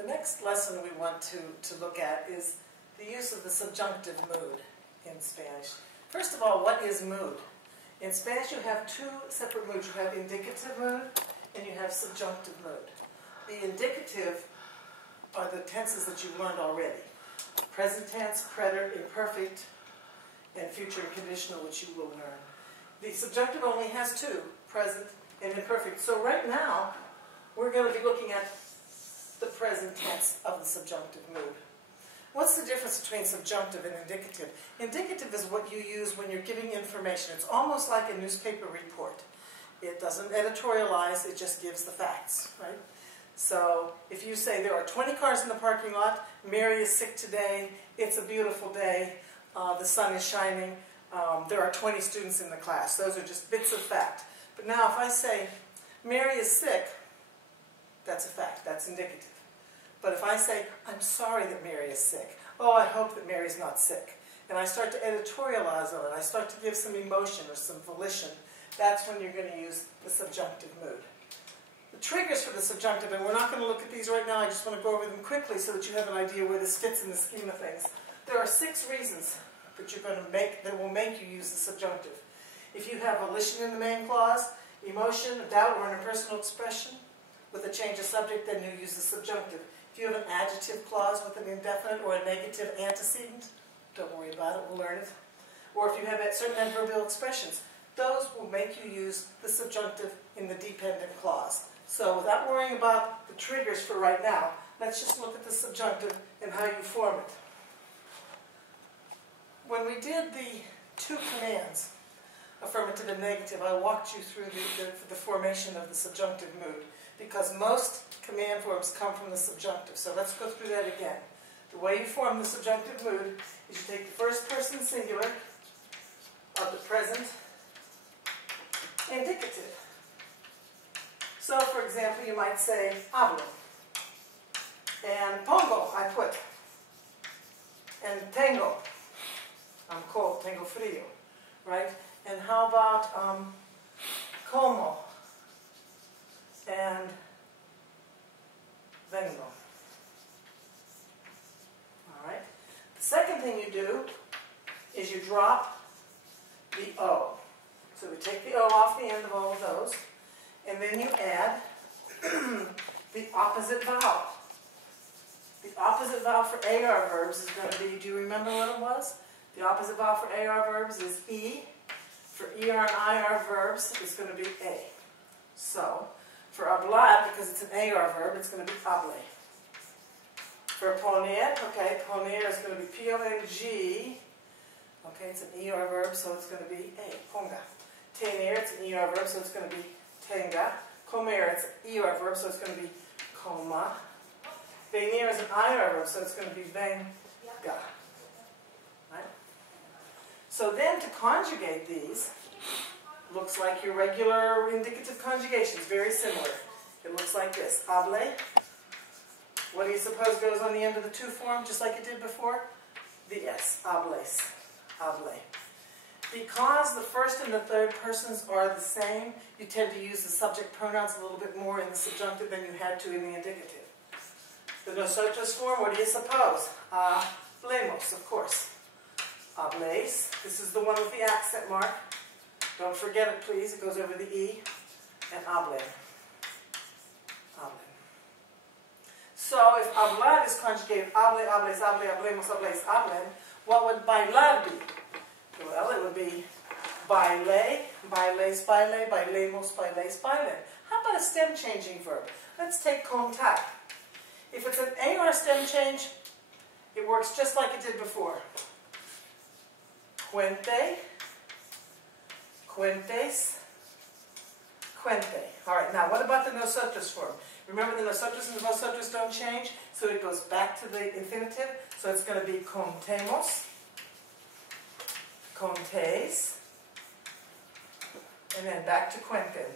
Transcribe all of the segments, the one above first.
The next lesson we want to look at is the use of the subjunctive mood in Spanish. First of all, what is mood? In Spanish you have two separate moods. You have indicative mood and you have subjunctive mood. The indicative are the tenses that you've learned already. Present tense, preterite, imperfect, and future and conditional, which you will learn. The subjunctive only has two, present and imperfect. So right now, we're going to be looking at the present tense of the subjunctive mood. What's the difference between subjunctive and indicative? Indicative is what you use when you're giving information. It's almost like a newspaper report. It doesn't editorialize, it just gives the facts, right? So if you say there are 20 cars in the parking lot, Mary is sick today, it's a beautiful day, the sun is shining, there are 20 students in the class. Those are just bits of fact. But now if I say Mary is sick, that's a fact, that's indicative. But if I say, I'm sorry that Mary is sick, oh, I hope that Mary's not sick, and I start to editorialize on it, I start to give some emotion or some volition, that's when you're going to use the subjunctive mood. The triggers for the subjunctive, and we're not going to look at these right now, I just want to go over them quickly so that you have an idea where this fits in the scheme of things. There are 6 reasons that you're going to make, that will make you use the subjunctive. If you have volition in the main clause, emotion, a doubt, or an impersonal expression with a change of subject, then you use the subjunctive. If you have an adjective clause with an indefinite or a negative antecedent, don't worry about it, we'll learn it. Or if you have certain adverbial expressions, those will make you use the subjunctive in the dependent clause. So without worrying about the triggers for right now, let's just look at the subjunctive and how you form it. When we did the 2 commands, affirmative and negative, I walked you through the formation of the subjunctive mood, because most command forms come from the subjunctive. So let's go through that again. The way you form the subjunctive mood is you take the first person singular of the present indicative. So, for example, you might say hablo, and pongo, I put, and tengo, I'm cold, tengo frío, right? And how about como and vengo? All right. The second thing you do is you drop the O. So we take the O off the end of all of those, and then you add the opposite vowel. The opposite vowel for AR verbs is going to be, do you remember what it was? The opposite vowel for AR verbs is E. For ER and IR verbs, it's going to be A. So, for hablar, because it's an AR verb, it's going to be hable. For poner, okay, poner is going to be P-O-N-G. Okay, it's an ER verb, so it's going to be A, ponga. Tener, it's an ER verb, so it's going to be tenga. Comer, it's an ER verb, so it's going to be coma. Venir is an IR verb, so it's going to be venga. Right? So then to conjugate these, looks like your regular indicative conjugations, very similar. It looks like this. Hable. What do you suppose goes on the end of the to form, just like it did before? The S. Hables. Hable. Because the first and the third persons are the same, you tend to use the subject pronouns a little bit more in the subjunctive than you had to in the indicative. The nosotros form, what do you suppose? Hablemos, of course. Hables. This is the one with the accent mark. Don't forget it, please. It goes over the E. And hable. Hable. So if hablar is conjugated, hable, hables, hable, hablemos, hables, hablen, what would bailar be? Well, it would be baile, bailes, baile, bailemos, bailes, bailen. How about a stem changing verb? Let's take contar. If it's an AR stem change, it works just like it did before. Cuente, cuentes, cuente. All right, now what about the nosotros form? Remember the nosotros and the vosotros don't change, so it goes back to the infinitive. So it's going to be contemos, contes, and then back to cuenten.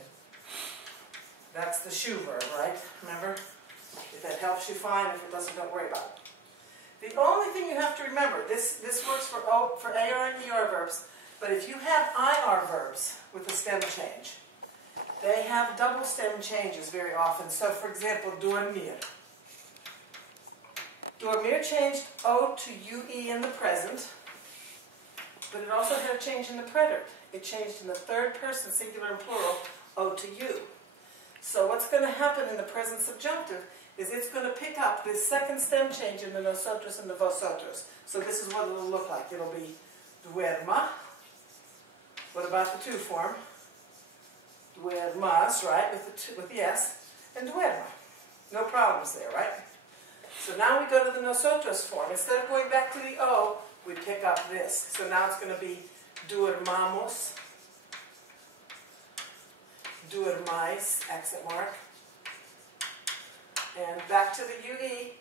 That's the shoe verb, right? Remember? If that helps you, fine. If it doesn't, don't worry about it. The only thing you have to remember, this works for AR and ER verbs, but if you have IR verbs with a stem change, they have double stem changes very often. So, for example, dormir. Dormir changed O to UE in the present, but it also had a change in the preterite. It changed in the third person, singular and plural, O to U. So what's going to happen in the present subjunctive is it's going to pick up this second stem change in the nosotros and the vosotros. So this is what it'll look like. It'll be duerma. What about the two form? Duermas, right, with the S, and duerma. No problems there, right? So now we go to the nosotros form. Instead of going back to the O, we pick up this. So now it's going to be duermamos, duermais, accent mark, and back to the UE,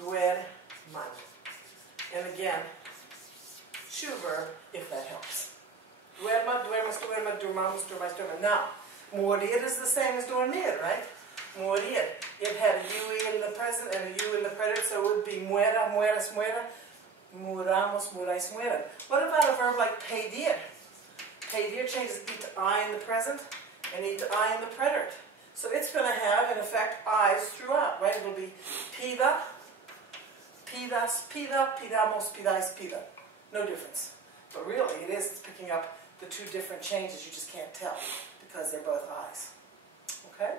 duerman. And again, shoe verb, if that helps. Duerma, duermas, duerma, durmamos, durmais, durma. Now, morir is the same as dormir, right? Morir. It had a UE in the present and a U in the preterite, so it would be muera, mueras, muera, muramos, murais, mueran. What about a verb like pedir? Pedir changes E to I in the present and E to I in the preterite. So it's going to have, in effect, I's throughout, right? It'll be pida, pidas, pida, pidamos, pidais, pida. No difference. But really, it is picking up the two different changes. You just can't tell because they're both I's. Okay?